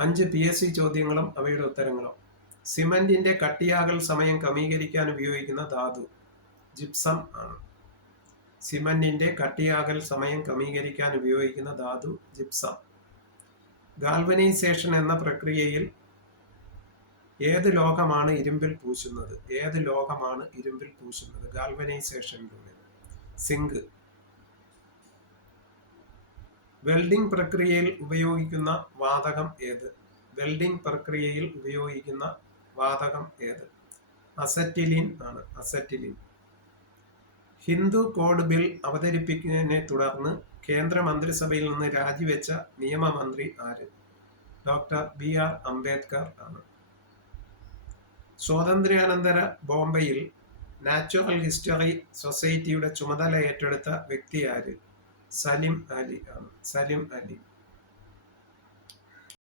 5 PSC ചോദ്യങ്ങളും അവയുടെ ഉത്തരങ്ങളും. സിമന്റിന്റെ കട്ടിയാകൽ സമയം ക്രമീകരിക്കാൻ ഉപയോഗിക്കുന്ന ധാതു ജിപ്സം ആണ്. സിമന്റിന്റെ കട്ടിയാകൽ സമയം ക്രമീകരിക്കാൻ ഉപയോഗിക്കുന്ന ധാതു ജിപ്സം. ഗാൽവനൈസേഷൻ എന്ന പ്രക്രിയയിൽ ഏത് ലോഹമാണ് ഇരുമ്പിൽ പൂശുന്നത്? ഏത് ലോഹമാണ് ഇരുമ്പിൽ പൂശുന്നത് ഗാൽവനൈസേഷനിലൂടെ? സിങ്ക്. വെൽഡിംഗ് പ്രക്രിയയിൽ ഉപയോഗിക്കുന്ന വാതകം ഏത്? വെൽഡിംഗ് പ്രക്രിയയിൽ ഉപയോഗിക്കുന്ന വാതകം ഏത്? അസറ്റിലിൻ ആണ്. അസറ്റിലിൻ. ഹിന്ദു കോഡ് ബിൽ അവതരിപ്പിക്കുന്നതിനെ തുടർന്ന് കേന്ദ്ര മന്ത്രിസഭയിൽ നിന്ന് രാജിവെച്ച നിയമമന്ത്രി ആര്? ഡോക്ടർ BR അംബേദ്കർ ആണ്. സ്വാതന്ത്ര്യാനന്തര ബോംബെയിൽ നാച്ചുറൽ ഹിസ്റ്ററി സൊസൈറ്റിയുടെ ചുമതല ഏറ്റെടുത്ത വ്യക്തി ആര്? സലിം അലി ആണ്. സലിം അലി.